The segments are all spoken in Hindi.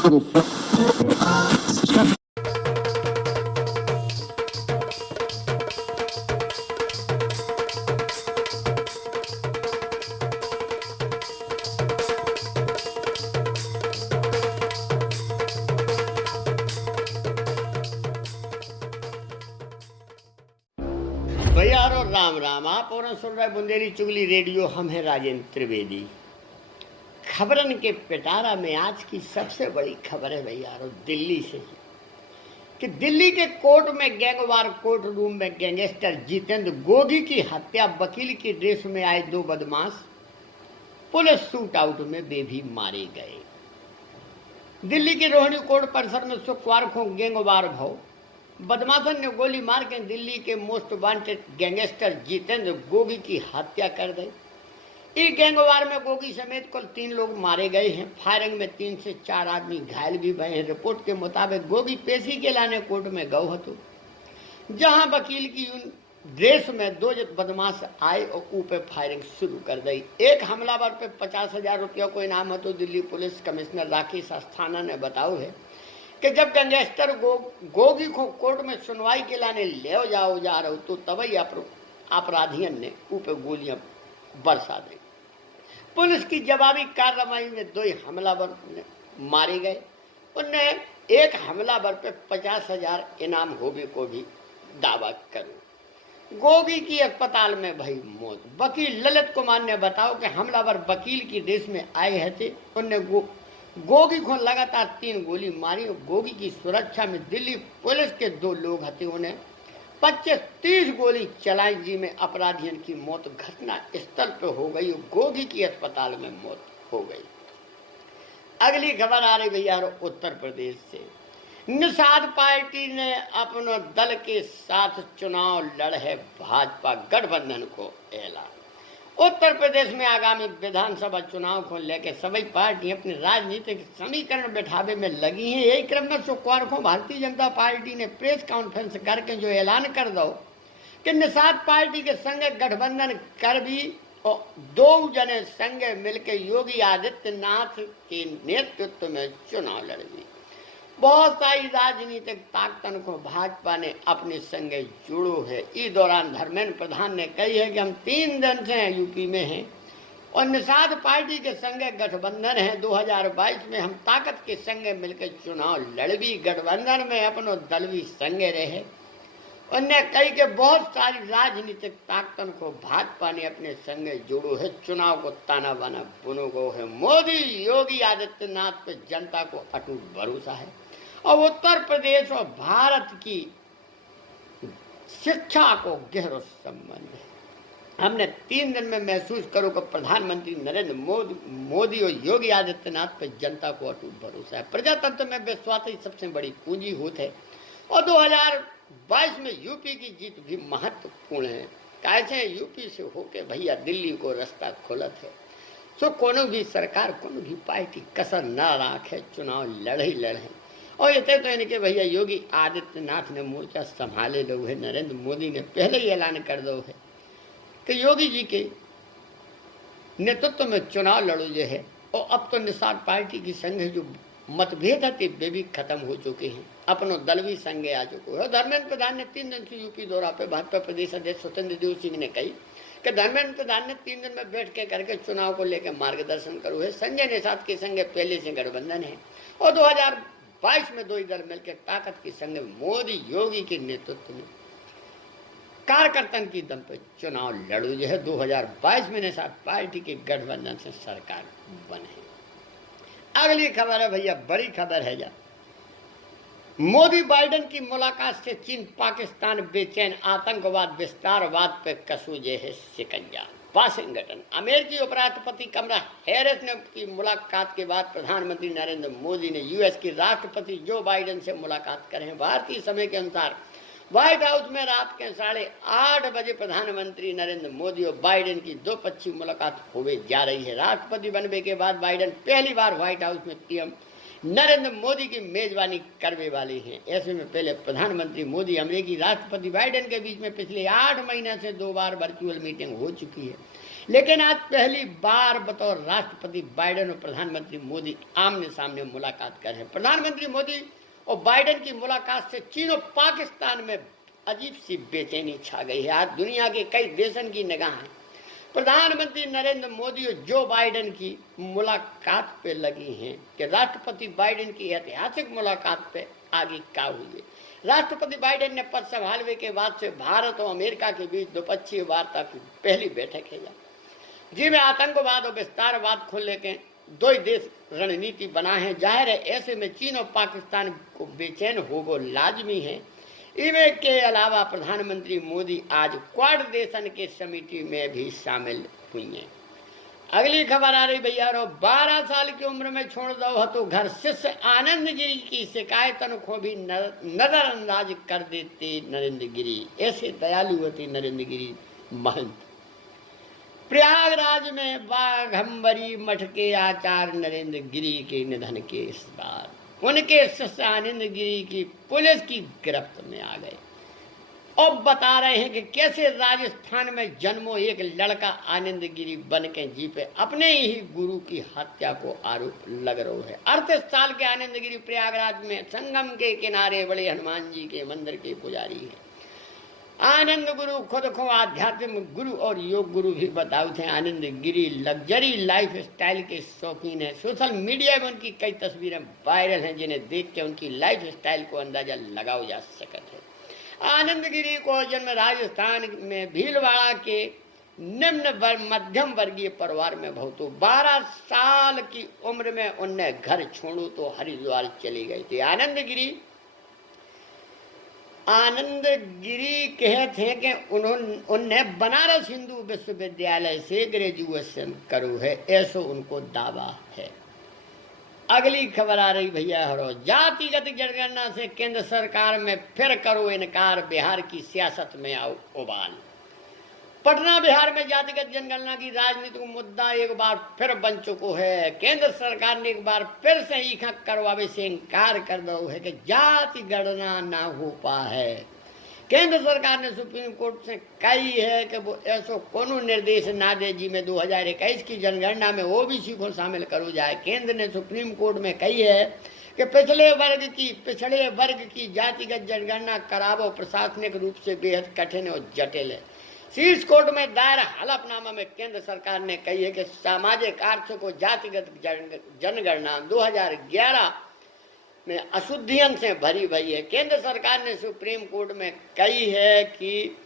भैया और राम राम। आप और सुन रहे बुंदेली चुगली रेडियो। हम हैं राजेंद्र त्रिवेदी। खबरन के पिटारा में आज की सबसे बड़ी खबर है भैया और दिल्ली से कि दिल्ली के कोर्ट में गैंगवार कोर्ट रूम में गैंगस्टर जितेंद्र गोगी की हत्या वकील की ड्रेस में आए दो बदमाश पुलिस शूट आउट में वे भी मारे गए। दिल्ली के रोहिणी कोर्ट परिसर में शुक्रवार को गैंगवार भाव बदमाशन ने गोली मार के दिल्ली के most wanted gangster Jitendra Gogi की हत्या कर दी। इस गैंगवार में गोगी समेत कुल 3 लोग मारे गए हैं। फायरिंग में 3 से 4 आदमी घायल भी भए हैं। रिपोर्ट के मुताबिक गोगी पेशी के लाने कोर्ट में गौ हतो, जहां वकील की ड्रेस में 2 बदमाश आए और ऊपर फायरिंग शुरू कर दी। एक हमलावर पे 50,000 रुपया को इनाम हतो। दिल्ली पुलिस कमिश्नर राकेश अस्थाना ने बताया है कि जब गैंगस्टर गोगी को कोर्ट में सुनवाई के लाने ले जाओ जा रहे हो तो तभी अपराधियों ने ऊपर गोलियां बरसा दी। पुलिस की जवाबी कार्रवाई में 2 हमलावर मारे गए। उनने एक हमलावर पे 50,000 इनाम होने को भी दावा करो। गोगी की अस्पताल में भई मौत। वकील ललित कुमार ने बताया कि हमलावर वकील की ड्रेस में आए थे। उनने गोगी को लगातार 3 गोली मारी। गोगी की सुरक्षा में दिल्ली पुलिस के 2 लोग हथे। उन्हें 25-30 गोली चलाई, जिसमें अपराधियों की मौत घटना स्थल पर हो गई। गोगी की अस्पताल में मौत हो गई। अगली खबर आ रही भैया उत्तर प्रदेश से। निषाद पार्टी ने अपने दल के साथ चुनाव लड़े भाजपा गठबंधन को ऐलान। उत्तर प्रदेश में आगामी विधानसभा चुनाव को लेकर सभी पार्टियां अपने राजनीतिक समीकरण बैठावे में लगी हैं। यही क्रम में शुक्रवार को भारतीय जनता पार्टी ने प्रेस कॉन्फ्रेंस करके जो ऐलान कर दो कि निषाद पार्टी के संग गठबंधन कर भी और 2 जने संग मिलकर योगी आदित्यनाथ के नेतृत्व में चुनाव लड़ेगी। बहुत सारी राजनीतिक ताकतन को भाजपा ने अपने संगे जोड़ो है। इस दौरान धर्मेंद्र प्रधान ने कही है कि हम 3 दिन से यूपी में हैं और निषाद पार्टी के संगे गठबंधन है। 2022 में हम ताकत के संगे मिलकर चुनाव लड़बी, गठबंधन में अपनो दल भी संगे रहे। उनने कही कि बहुत सारी राजनीतिक ताकतन को भाजपा ने अपने संगे जोड़ो है। चुनाव को ताना बाना बुनो गो है। मोदी योगी आदित्यनाथ पर जनता को अटूट भरोसा है और उत्तर प्रदेश और भारत की शिक्षा को गहरा संबंध है। हमने 3 दिन में महसूस करो कि प्रधानमंत्री नरेंद्र मोदी और योगी आदित्यनाथ पर जनता को अटूट भरोसा है। प्रजातंत्र में विश्वास ही सबसे बड़ी पूंजी होती है और 2022 में यूपी की जीत भी महत्वपूर्ण है। कैसे यूपी से होके भैया दिल्ली को रास्ता खुलत है। सो कोनो भी सरकार, कोनो भी पार्टी कसर न राखे, चुनाव लड़े और ये तो इनके भैया योगी आदित्यनाथ ने मोर्चा संभाले लो है। नरेंद्र मोदी ने पहले ही ऐलान कर दो है कि योगी जी के नेतृत्व में चुनाव लड़ो जो है। और अब तो निषाद पार्टी की संग जो मतभेद थे वे भी खत्म हो चुके हैं। अपनो दल भी संगे आ चुके हैं। धर्मेंद्र प्रधान ने 3 दिन से यूपी दौरा पे भाजपा प्रदेश अध्यक्ष स्वतंत्र देव सिंह ने कही कि धर्मेंद्र प्रधान ने 3 दिन में बैठ के करके चुनाव को लेकर मार्गदर्शन करो है। संजय निषाद के संगे पहले से गठबंधन है और 2022 में 2 दल मिलकर ताकत के संग मोदी योगी के नेतृत्व में कार्यकर्ता की दम पर चुनाव लड़ो जो है। 2022 में निषाद पार्टी के गठबंधन से सरकार बने। अगली खबर है भैया, बड़ी खबर है। मोदी बाइडेन की मुलाकात से चीन पाकिस्तान बेचैन, आतंकवाद विस्तारवाद पे कसू जे है शिकंजा। वाशिंगटन। अमेरिकी उपराष्ट्रपति कमला हैरिस ने की मुलाकात के बाद प्रधानमंत्री नरेंद्र मोदी ने यूएस के राष्ट्रपति जो बाइडेन से मुलाकात करें। भारतीय समय के अनुसार व्हाइट हाउस में रात के 8:30 बजे प्रधानमंत्री नरेंद्र मोदी और बाइडेन की द्विपक्षीय मुलाकात होने जा रही है। राष्ट्रपति बनने के बाद बाइडेन पहली बार व्हाइट हाउस में पीएम नरेंद्र मोदी की मेजबानी करने वाले हैं। ऐसे में पहले प्रधानमंत्री मोदी अमेरिकी राष्ट्रपति बाइडेन के बीच में पिछले 8 महीने से 2 बार वर्चुअल मीटिंग हो चुकी है। लेकिन आज पहली बार बतौर राष्ट्रपति बाइडेन और प्रधानमंत्री मोदी आमने सामने मुलाकात कर रहे हैं। प्रधानमंत्री मोदी और बाइडेन की मुलाकात से चीन और पाकिस्तान में अजीब सी बेचैनी छा गई है। आज दुनिया के कई देशों की निगाहें प्रधानमंत्री नरेंद्र मोदी और जो बाइडेन की मुलाकात पे लगी हैं कि राष्ट्रपति बाइडेन की ऐतिहासिक मुलाकात पे आगे क्या हुई है। राष्ट्रपति बाइडेन ने पद संभालने के बाद से भारत और अमेरिका के बीच द्विपक्षीय वार्ता की पहली बैठक है, जिसमें आतंकवाद और विस्तारवाद को लेकर दो ही देश रणनीति बनाए हैं। जाहिर है ऐसे में चीन और पाकिस्तान को बेचैन होगो लाजमी है। इनमें के अलावा प्रधानमंत्री मोदी आज क्वाड देशन के समिति में भी शामिल हुई हैं। अगली खबर आ रही भैया, 12 साल की उम्र में छोड़ दो तो घर शिष्य आनंद गिरी की शिकायतन को भी नजरअंदाज कर देते नरेंद्र गिरी। ऐसे दयालु होती नरेंद्र गिरी महंत। प्रयागराज में बाघंबरी मठ के आचार्य नरेंद्र गिरी के निधन के इस बार उनके शिष्य आनंद गिरी की पुलिस की गिरफ्त में आ गए और बता रहे हैं कि कैसे राजस्थान में जन्मो एक लड़का आनंद गिरी बन के जी पे अपने ही गुरु की हत्या को आरोप लग रहा है। 38 साल के आनंद गिरी प्रयागराज में संगम के किनारे बड़े हनुमान जी के मंदिर के पुजारी हैं। आनंद गुरु खुद को आध्यात्मिक गुरु और योग गुरु भी बताते हैं। Anand Giri luxury life style के शौकीन है। सोशल मीडिया में उनकी कई तस्वीरें वायरल हैं जिन्हें देख के उनकी लाइफ स्टाइल को अंदाजा लगाया जा सकता है। आनंद गिरी को जन्म राजस्थान में भीलवाड़ा के निम्न मध्यम वर्गीय परिवार में बहुत 12 साल की उम्र में उनने घर छोड़ो तो हरिद्वार चली गई थी। आनंद गिरी कहते हैं कि उन्होंने बनारस हिंदू विश्वविद्यालय से ग्रेजुएशन करो है, ऐसा उनको दावा है। अगली खबर आ रही भैया, जातिगत जनगणना से केंद्र सरकार में फिर करो इनकार, बिहार की सियासत में आओ उबाल। पटना बिहार में जातिगत जनगणना की राजनीतिक मुद्दा एक बार फिर बन चुको है। केंद्र सरकार ने एक बार फिर से ही करवावे से इनकार कर दो है कि जाति गणना ना हो पा है। केंद्र सरकार ने सुप्रीम कोर्ट से कही है कि वो ऐसा कोनो निर्देश ना दे जिसमें 2021 की जनगणना में ओबीसी को शामिल करो जाए। केंद्र ने सुप्रीम कोर्ट में कही है कि पिछड़े वर्ग की जातिगत जनगणना करावो प्रशासनिक रूप से बेहद कठिन और जटिल है। शीर्ष कोर्ट में दायर हलफनामा में केंद्र सरकार ने कही है कि सामाजिक आर्थिक और जातिगत जनगणना 2011 में अशुद्धियों से भरी हुई है। केंद्र सरकार ने सुप्रीम कोर्ट में कही है कि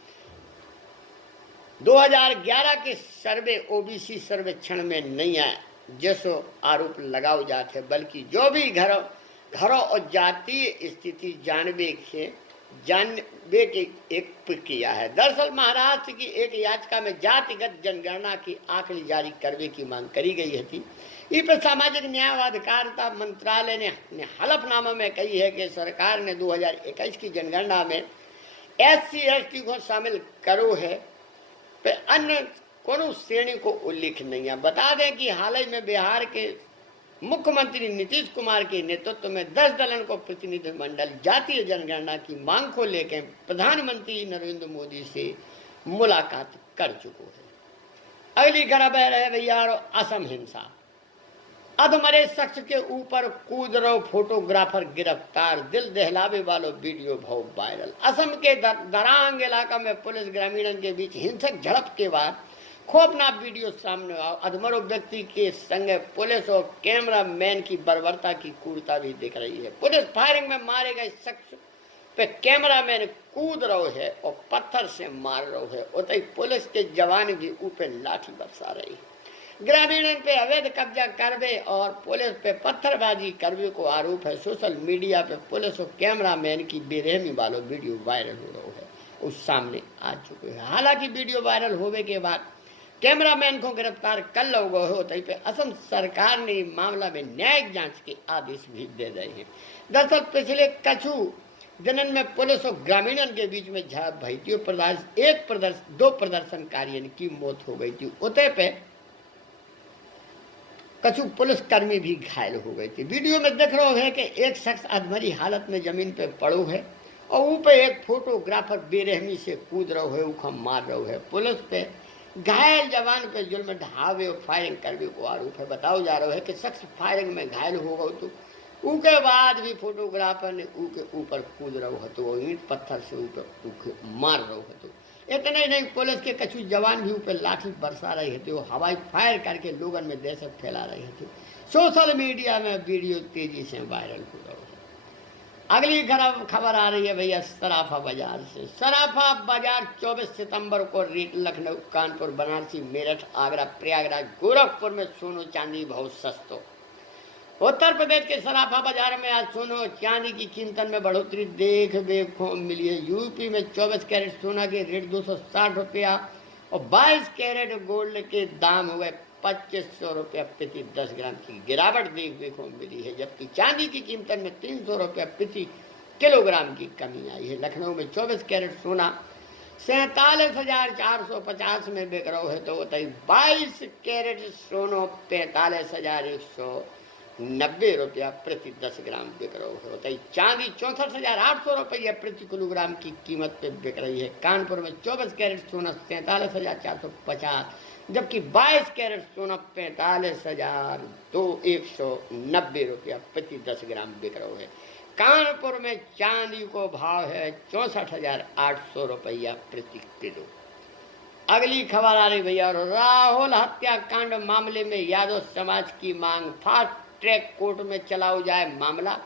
2011 के सर्वे ओबीसी सर्वेक्षण में नहीं आए जैसो आरोप लगाओ जाते, बल्कि जो भी घरों और जातीय स्थिति जानवे की एक प्रक्रिया है। दरअसल महाराष्ट्र की एक याचिका में जातिगत जनगणना की आंकड़े जारी करने की मांग करी गई थी। इस पर सामाजिक न्याय व अधिकारिता मंत्रालय ने हलफनामा में कही है कि सरकार ने 2021 की जनगणना में SC/ST को शामिल करो है, पे अन्य कोनो श्रेणी को उल्लेख नहीं है। बता दें कि हाल ही में बिहार के मुख्यमंत्री नीतीश कुमार के नेतृत्व में 10 दलों को प्रतिनिधिमंडल जातीय जनगणना की मांग को लेकर प्रधानमंत्री नरेंद्र मोदी से मुलाकात कर चुके हैं। अगली खबर है भैया, असम हिंसा। अधमरे शख्स के ऊपर कूद रहो फोटोग्राफर गिरफ्तार, दिल दहलावे वालों वीडियो भाव वायरल। असम के दरांग इलाका में पुलिस ग्रामीणों के बीच हिंसक झड़प के बाद खौफनाक वीडियो सामने आया। अधमरो व्यक्ति के संग पुलिस और कैमरामैन की बर्बरता की क्रूरता भी दिख रही है। पुलिस फायरिंग में मारे गए शख्स पे कैमरामैन कूद रहे है और पत्थर से मार रहे है। उतई पुलिस के जवान भी ऊपर लाठी बरसा रही है। ग्रामीणों पे अवैध कब्जा करवे और पुलिस पे पत्थरबाजी करवे को आरोप है। सोशल मीडिया पे पुलिस और कैमरामैन की बेरहमी वालों वीडियो वायरल हो रहा है, उस सामने आ चुके हैं। हालांकि वीडियो वायरल होने के बाद कैमरामैन को गिरफ्तार कर लो गए हो, तई पे असम सरकार ने मामला में न्यायिक जांच के आदेश भी दे रहे हैं। दरअसल पिछले कछु दिनों में पुलिस और ग्रामीणों के बीच में झड़प भई थी। दो प्रदर्शनकारियों की मौत हो गई थी। उतय पे कछु पुलिसकर्मी भी घायल हो गए थे। वीडियो में देख रहे है कि एक शख्स अधमरी हालत में जमीन पे पड़ो है और ऊपर एक फोटोग्राफर बेरहमी से कूद रहे है, उखम मार रहे है। पुलिस पे घायल जवान पे जुल्म ढावे और फायरिंग करने को आरोप है। बताओ जा रहा है कि शख्स फायरिंग में घायल हो गए तो उनके बाद भी फोटोग्राफर ने उनके ऊपर कूद रहो हतो, ईंट पत्थर से ऊपर उनके मार रहो हतो। इतना ही नहीं, पुलिस के कछु जवान भी ऊपर लाठी बरसा रहे थे, हवाई फायर करके लोगों में दहशत फैला रहे थे। सोशल मीडिया में वीडियो तेजी से वायरल हो रहा है। अगली खबर आ रही है भैया सराफा बाजार से। सराफा बाजार 24 सितंबर को रेट लखनऊ, कानपुर, बनारसी, मेरठ, आगरा, प्रयागराज, गोरखपुर में सोनो चांदी बहुत सस्तो। उत्तर प्रदेश के सराफा बाजार में आज सोनो चांदी की कीमतन में बढ़ोतरी देखने को मिली है। यूपी में 24 कैरेट सोना के रेट 260 रुपया और 22 कैरेट गोल्ड के दाम हो गए 2500 रुपया प्रति 10 ग्राम की गिरावट देखने को मिली है, जबकि चांदी की कीमतन में 300 रुपया प्रति किलोग्राम की कमी आई है। लखनऊ में 24 कैरेट सोना 47,450 में बिक रहा है, तो 22 कैरेट सोनो 45,190 रुपया प्रति 10 ग्राम बिक रहा है। चांदी 64,800 रुपया प्रति किलोग्राम की कीमत पे बिक रही है। कानपुर में 24 कैरेट सोना 47,450, जबकि 22 कैरेट सोना 45,190 रुपया प्रति 10 ग्राम बिक रहा है। कानपुर में चांदी को भाव है 64,800 रुपया प्रति किलो। अगली खबर आ रही भैया, राहुल हत्याकांड मामले में यादव समाज की मांग, फास्ट ट्रैक कोर्ट में चलाओ जाए मामला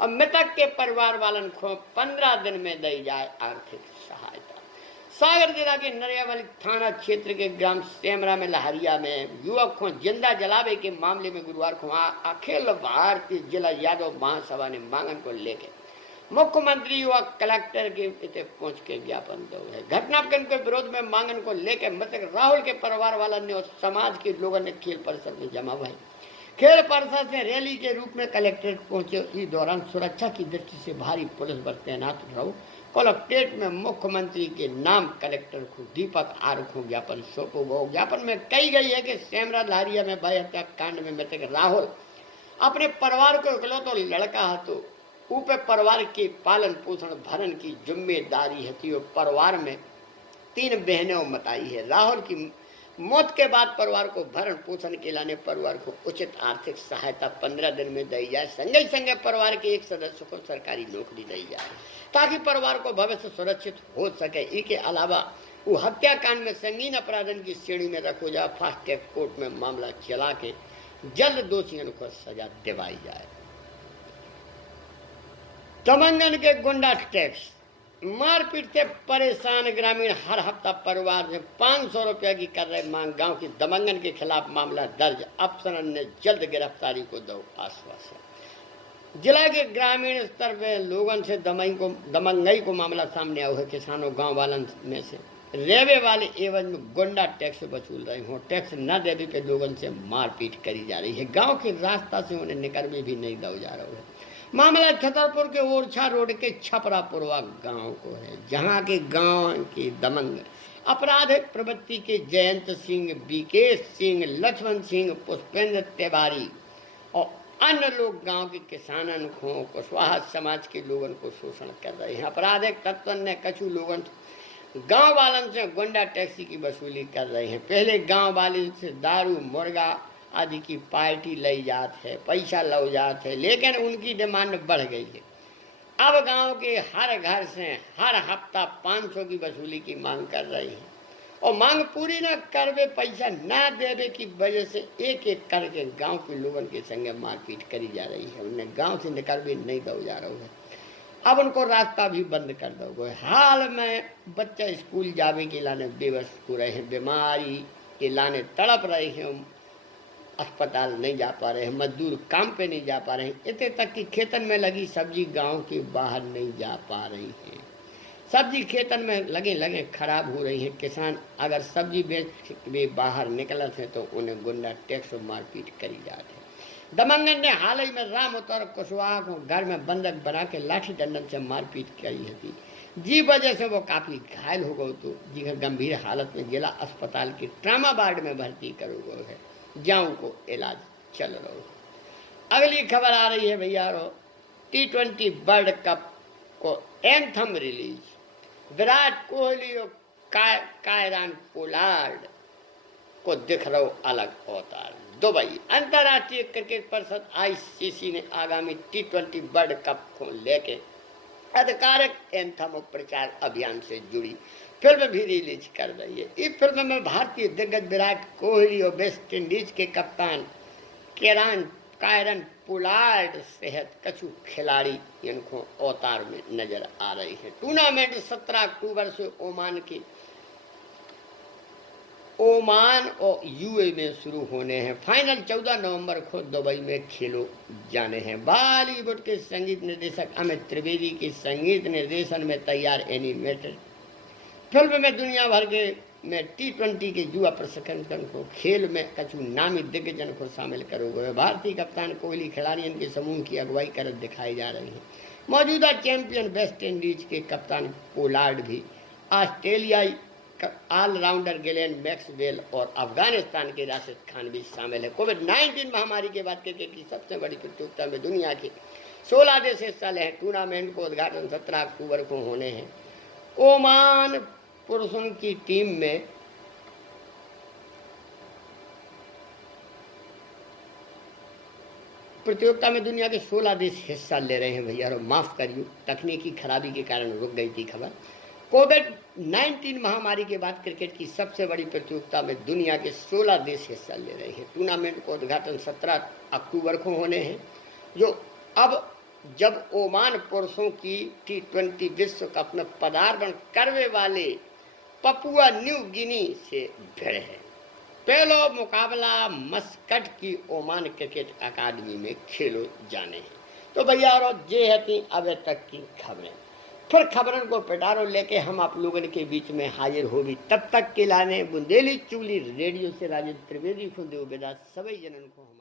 और मृतक के परिवार वालन को 15 दिन में दी जाए आर्थिक सहायता। सागर जिला के नरियावली थाना क्षेत्र के ग्राम सेमरा में लहरिया में युवक को जिंदा जलावे के मामले में गुरुवार को अखिल भारतीय जिला यादव महासभा ने मांगन को लेकर मुख्यमंत्री व कलेक्टर के पिछे पहुंच के ज्ञापन दो है। घटनाक्रम के विरोध में मांगन को लेकर मृतक राहुल के परिवार वालों ने और समाज के लोगों ने खेल परिसर में जमा हुए। खेल परिसर से रैली के रूप में कलेक्ट्रेट पहुंचे। इस दौरान सुरक्षा की दृष्टि से भारी पुलिस बल तैनात रहो। कलेक्ट्रेट में मुख्यमंत्री के नाम कलेक्टर को दीपक आर को ज्ञापन सौंपो गो। ज्ञापन में कही गई है कि सेमरा लहरिया में भय हत्याकांड में मृतक राहुल अपने परिवार को इकलौता लड़का है, तो ऊपर परिवार के पालन पोषण भरण की जिम्मेदारी है। परिवार में 3 बहनें मताई है। राहुल की मौत के बाद परिवार को भरण पोषण के लाने परिवार को उचित आर्थिक सहायता 15 दिन में दी जाए। संगे संगे परिवार के एक सदस्य को सरकारी नौकरी दी जाए ताकि परिवार को भविष्य सुरक्षित हो सके। इसके अलावा वो हत्याकांड में संगीन अपराधन की श्रेणी में रखो जाए। फास्ट ट्रैक कोर्ट में मामला चला के जल्द दोषियों को सजा दिलाई जाए। दमंगन के गुंडा टैक्स, मारपीट से परेशान ग्रामीण हर हफ्ता परिवार से 500 रुपया की कर रहे मांग। गांव की दमंगन के खिलाफ मामला दर्ज, अफसर ने जल्द गिरफ्तारी को दो आश्वासन। जिला के ग्रामीण स्तर पे लोगों से दमंगई को मामला सामने आया है। किसानों गांव वालों में से रेवे वाले एवज में गुंडा टैक्स वसूल रहे हो। टैक्स न देने पे लोगों से मारपीट करी जा रही है। गांव के रास्ता से उन्हें निकलने भी नहीं दो जा रहा है। मामला छतरपुर के ओरछा रोड के छपरापुरवा गांव को है, जहां के गांव के दमंग आपराधिक प्रवृत्ति के जयंत सिंह, बीकेश सिंह, लक्ष्मण सिंह, पुष्पेंद्र तिवारी और अन्य लोग गांव के किसानों को कुशवाहा समाज के लोगों को शोषण कर रहे हैं। आपराधिक तत्व ने कछु लोगों गांव वालों से गुंडा टैक्सी की वसूली कर रहे हैं। पहले गांव वाले से दारू, मुर्गा आदि की पार्टी ली जात है, पैसा लो जात है, लेकिन उनकी डिमांड बढ़ गई है। अब गांव के हर घर से हर हफ्ता 500 की वसूली की मांग कर रही है और मांग पूरी न करवे, पैसा न देवे की वजह से एक एक करके गांव के लोगों के संगे मारपीट करी जा रही है। उन्हें गांव से निकलवे नहीं दो जा रहा है। अब उनको रास्ता भी बंद कर दोगे। हाल में बच्चा स्कूल जावे के लाने बेबस हो रहे हैं, बीमारी के लाने तड़प रहे हैं, अस्पताल नहीं जा पा रहे हैं, मजदूर काम पे नहीं जा पा रहे हैं। इतने तक कि खेतन में लगी सब्जी गांव के बाहर नहीं जा पा रही है। सब्जी खेतन में लगे खराब हो रही है। किसान अगर सब्जी बेच वे बाहर निकलत हैं तो उन्हें गुंडा टैक्स और मारपीट करी जाती है। दमंगन ने हाल ही में राम उतर कुशवाहा को घर में बंधक बना के लाठी डंडन से मारपीट करी थी, जी वजह से वो काफ़ी घायल हो गए, तो जी गंभीर हालत में जिला अस्पताल के ट्रामा वार्ड में भर्ती करो गए है, जहाँ को इलाज चल रहा है। अगली खबर आ रही है भैया, T20 वर्ल्ड कप को एंथम रिलीज, विराट कोहली और कायरान पोलार्ड को दिख रहो अलग अवतार। दुबई अंतर्राष्ट्रीय क्रिकेट परिषद आईसीसी ने आगामी T20 वर्ल्ड कप को लेके आधिकारिक एंथम और प्रचार अभियान से जुड़ी फिल्म भी रिलीज कर रही है। इस फिल्म में भारतीय दिग्गज विराट कोहली और वेस्ट इंडीज के कप्तान कायरन पोलार्ड सहित कछु खिलाड़ी इनको अवतार में नजर आ रही है। टूर्नामेंट 17 अक्टूबर से ओमान और यूए में शुरू होने हैं। फाइनल 14 नवंबर को दुबई में खेलो जाने हैं। बॉलीवुड के संगीत निर्देशक अमित त्रिवेदी के संगीत निर्देशन में तैयार एनिमेटेड फिल्म में दुनिया भर के में T20 के युवा प्रशिक्षण को खेल में कछु नामी दिग्गजन को शामिल करो गए। भारतीय कप्तान कोहली खिलाड़ियों के समूह की अगुवाई कर दिखाई जा रही है। मौजूदा चैंपियन वेस्ट इंडीज के कप्तान पोलार्ड भी, ऑस्ट्रेलियाई ऑलराउंडर गिलेन मैक्सवेल और अफगानिस्तान के राशिद खान भी शामिल है। कोविड-19 महामारी के बाद क्रिकेट की सबसे बड़ी प्रतियोगिता में दुनिया के 16 देश हिस्सा ले हैं। टूर्नामेंट को उद्घाटन 17 अक्टूबर को होने हैं। ओमान पुरुषों की टीम में प्रतियोगिता में दुनिया के 16 देश हिस्सा ले रहे हैं। भैया माफ करिए, तकनीकी खराबी के कारण रुक गई थी खबर। कोविड-19 महामारी के बाद क्रिकेट की सबसे बड़ी प्रतियोगिता में दुनिया के 16 देश हिस्सा ले रहे हैं। टूर्नामेंट का उद्घाटन 17 अक्टूबर को होने हैं, जब ओमान पुरुषों की T20 विश्व कप में पदार्पण करने वाले पपुआ न्यू गिनी से भिड़ है। पहला मुकाबला मस्कट की ओमान क्रिकेट अकादमी में खेलो जाने हैं। तो भैया और ये है थी अब तक की खबरें। फिर खबरों को पिटारो लेके हम आप लोगों के बीच में हाजिर हो भी। तब तक के लाने बुंदेली चुगली रेडियो से राजेंद्र त्रिवेदी को दो विदा सभी जनन को हम